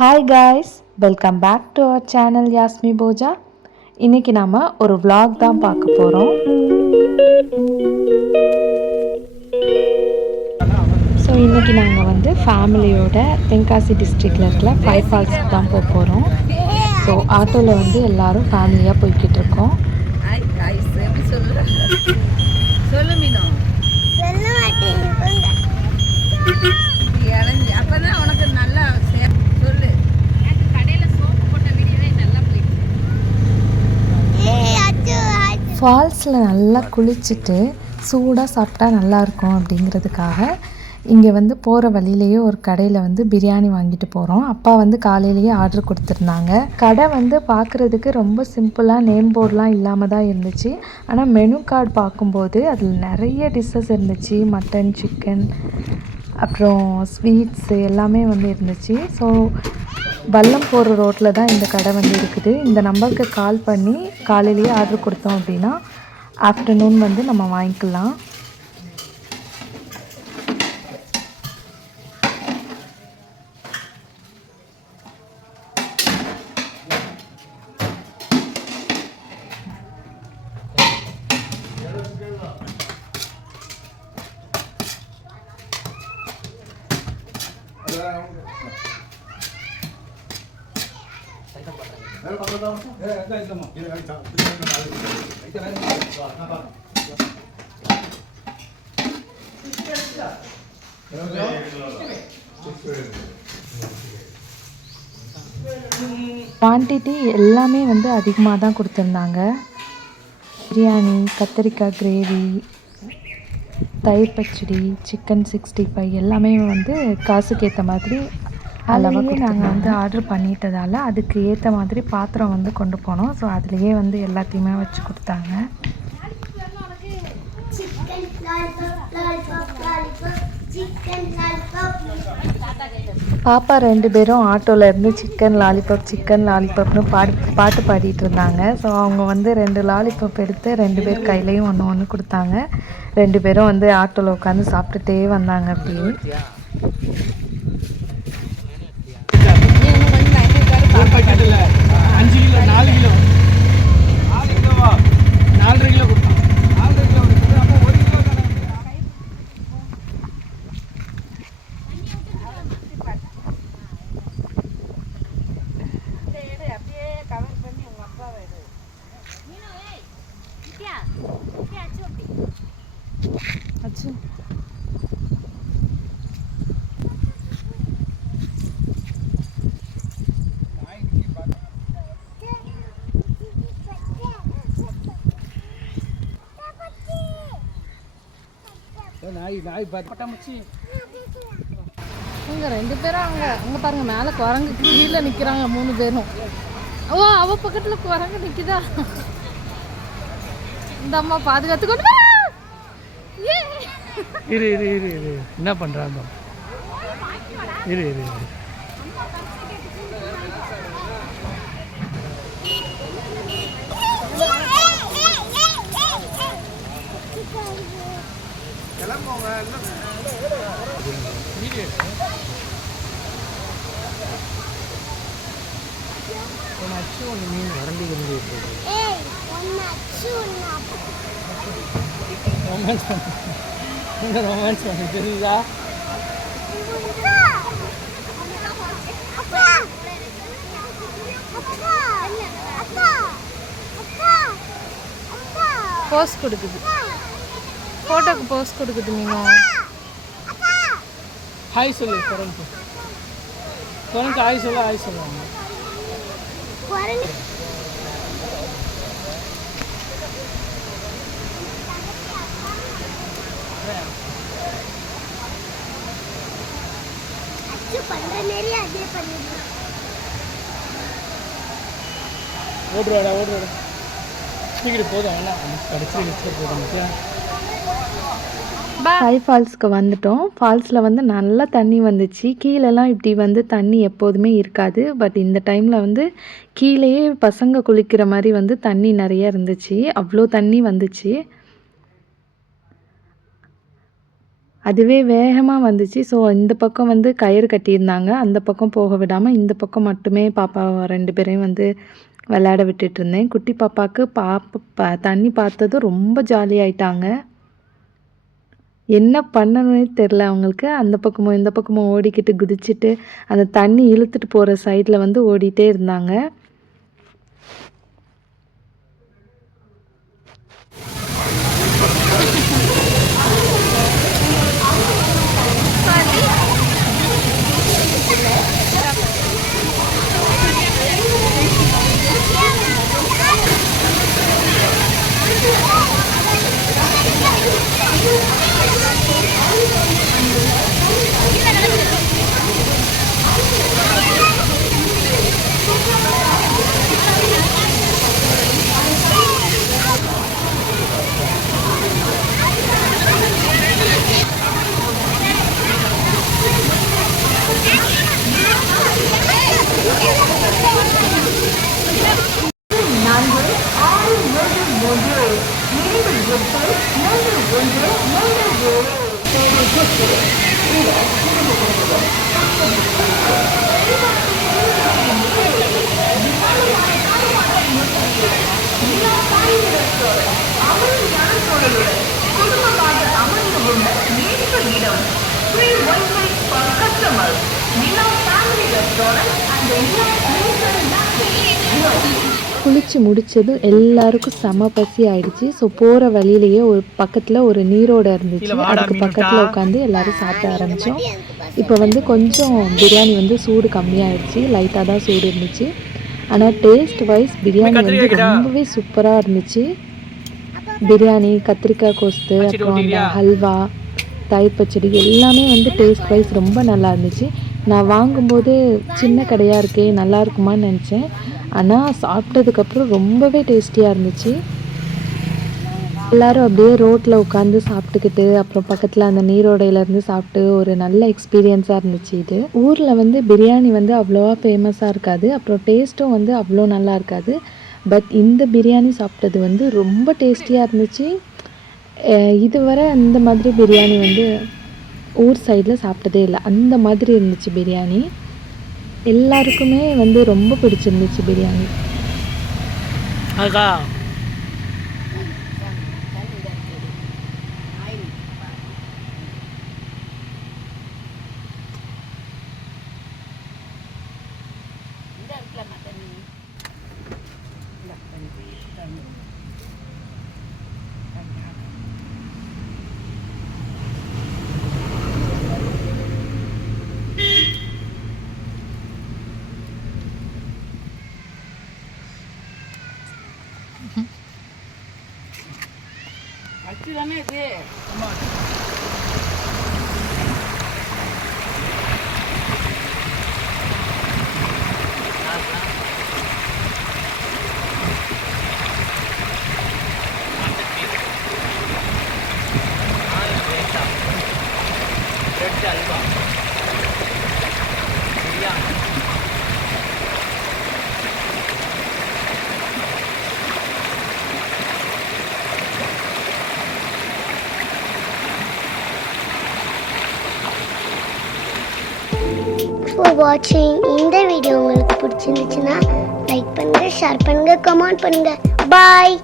Hi guys, welcome back to our channel Yasmi Bhoja. இன்றைக்கி நாம் ஒரு vlog தான் பார்க்க போகிறோம். ஸோ இன்றைக்கி நாங்கள் வந்து ஃபேமிலியோட தென்காசி டிஸ்ட்ரிக்டில் இருக்கிற 5 ஃபால்ஸ்க்கு தான் போக போகிறோம். ஸோ ஆட்டோவில் வந்து எல்லோரும் ஃபேமிலியாக போய்கிட்டு இருக்கோம். ஃபால்ஸில் நல்லா குளிச்சுட்டு சூடாக சாப்பிட்டா நல்லாயிருக்கும் அப்படிங்கிறதுக்காக இங்கே வந்து போகிற வழியிலேயே ஒரு கடையில் வந்து பிரியாணி வாங்கிட்டு போகிறோம். அப்பா வந்து காலையிலேயே ஆர்டர் கொடுத்துருந்தாங்க. கடை வந்து பார்க்குறதுக்கு ரொம்ப சிம்பிளாக நேம் போர்டெலாம் இல்லாமல் தான் இருந்துச்சு. ஆனால் மெனு கார்டு பார்க்கும்போது அதில் நிறைய டிஷ்ஷஸ் இருந்துச்சு. மட்டன், சிக்கன், அப்புறம் ஸ்வீட்ஸு எல்லாமே வந்து இருந்துச்சு. ஸோ வல்லம் போகிற ரோட்டில் தான் இந்த கடை வந்து இருக்குது. இந்த நம்பருக்கு கால் பண்ணி காலையிலேயே ஆர்டர் கொடுத்தோம் அப்படின்னா ஆஃப்டர்நூன் வந்து நம்ம வாங்கிக்கலாம். குவான்டிட்டி எல்லாமே வந்து அதிகமாக தான் கொடுத்துருந்தாங்க. பிரியாணி, கத்திரிக்காய் கிரேவி, தயிர் பச்சடி, சிக்கன் 65 எல்லாமே வந்து காசுக்கு ஏற்ற மாதிரி அளவுக்கு நாங்கள் வந்து ஆர்டர் பண்ணிட்டதால் அதுக்கு ஏற்ற மாதிரி பாத்திரம் வந்து கொண்டு போனோம். ஸோ அதுலேயே வந்து எல்லாத்தையுமே வச்சு கொடுத்தாங்க. பாப்பா 2 பேரும் ஆட்டோவில் இருந்து சிக்கன் லாலிபப்னு பாட்டு பாடிட்டு இருந்தாங்க. ஸோ அவங்க வந்து 2 லாலிபப் எடுத்து 2 பேர் கையிலையும் ஒன்று கொடுத்தாங்க. 2 பேரும் வந்து ஆட்டோவில் உட்காந்து சாப்பிட்டுட்டே வந்தாங்க. அப்படியே இங்கே 2 பேரும் அங்கே பாருங்க, மேலே குரங்கு கீழே நிற்கிறாங்க 3 பேரும். ஓ, அவ பக்கத்தில் குரங்கு நிற்குதா? இந்த அம்மா பாதுகாத்து கொண்டு இரு என்ன பண்ணுறாங்க? இரு மீன் வரண்டி ரொமான்ஸ் பண்ணி தெரியுதா? போஸ் கொடுக்குது, ஃபோட்டோக்கு போஸ் கொடுக்குது. நீங்கள் ஹாய் சொல்லு குரங்கு ஹாய் சொல்லுவாங்க. ஓடுறாடா ஸ்பீக்கர் போதும். கடைசி போதும். 5 ஃபால்ஸ்க்கு வந்துட்டோம். ஃபால்ஸில் வந்து நல்லா தண்ணி வந்துச்சு. கீழெல்லாம் இப்படி வந்து தண்ணி எப்போதுமே இருக்காது. பட் இந்த டைமில் வந்து கீழேயே பசங்க குளிக்கிற மாதிரி வந்து தண்ணி நிறைய இருந்துச்சு. அவ்வளோ தண்ணி வந்துச்சு. அதுவே வேகமாக வந்துச்சு. ஸோ இந்த பக்கம் வந்து கயிறு கட்டியிருந்தாங்க. அந்த பக்கம் போக விடாமல் இந்த பக்கம் மட்டுமே பாப்பா 2 பேரையும் வந்து விளையாட விட்டுட்டு இருந்தேன். குட்டி பாப்பாவுக்கு தண்ணி பார்த்ததும் ரொம்ப ஜாலியாயிட்டாங்க. என்ன பண்ணணும்னே தெரில அவங்களுக்கு. அந்த பக்கமும் இந்த பக்கமும் ஓடிக்கிட்டு குதிச்சுட்டு அந்த தண்ணி இழுத்துட்டு போகிற சைடில் வந்து ஓடிட்டே இருந்தாங்க. குளிச்சு முடிச்சது எல்லாருக்கும் செம பசி ஆயிடுச்சு. ஸோ போகிற வழியிலேயே ஒரு பக்கத்தில் ஒரு நீரோடை இருந்துச்சு. அதுக்கு பக்கத்தில் உட்காந்து எல்லாரும் சாப்பிட ஆரம்பித்தோம். இப்போ வந்து கொஞ்சம் பிரியாணி வந்து சூடு கம்மியாயிடுச்சு, லைட்டாக தான் சூடு இருந்துச்சு. ஆனால் டேஸ்ட் வைஸ் பிரியாணி வந்து ரொம்பவே சூப்பராக இருந்துச்சு. பிரியாணி, கத்திரிக்காய் கோஸ்து, அப்புறம் அந்த ஹல்வா, தயிர் பச்சடி எல்லாமே வந்து டேஸ்ட் வைஸ் ரொம்ப நல்லா இருந்துச்சு. நான் வாங்கும்போது சின்ன கடையாக இருக்கே நல்லா இருக்குமான்னு நினச்சேன். ஆனால் சாப்பிட்டதுக்கப்புறம் ரொம்பவே டேஸ்டியாக இருந்துச்சு. எல்லோரும் அப்படியே ரோட்டில் உட்காந்து சாப்பிட்டுக்கிட்டு அப்புறம் பக்கத்தில் அந்த நீரோடையிலேருந்து சாப்பிட்டு ஒரு நல்ல எக்ஸ்பீரியன்ஸாக இருந்துச்சு. இது ஊரில் வந்து பிரியாணி வந்து அவ்வளோவா ஃபேமஸாக இருக்காது, அப்புறம் டேஸ்ட்டும் வந்து அவ்வளோ நல்லா இருக்காது. பட் இந்த பிரியாணி சாப்பிட்டது வந்து ரொம்ப டேஸ்டியாக இருந்துச்சு. இதுவரை இந்த மாதிரி பிரியாணி வந்து ஊர் சைடில் சாப்பிட்டதே இல்லை. அந்த மாதிரி இருந்துச்சு பிரியாணி. எல்லாருக்குமே வந்து ரொம்ப பிடிச்சிருந்துச்சு பிரியாணி. தானே இது bread halwa biryani for watching. இந்த வீடியோ உங்களுக்கு பிடிச்சிருந்துச்சுன்னா லைக் பண்ணுங்க, ஷேர் பண்ணுங்க, கமெண்ட் பண்ணுங்க. பாய்.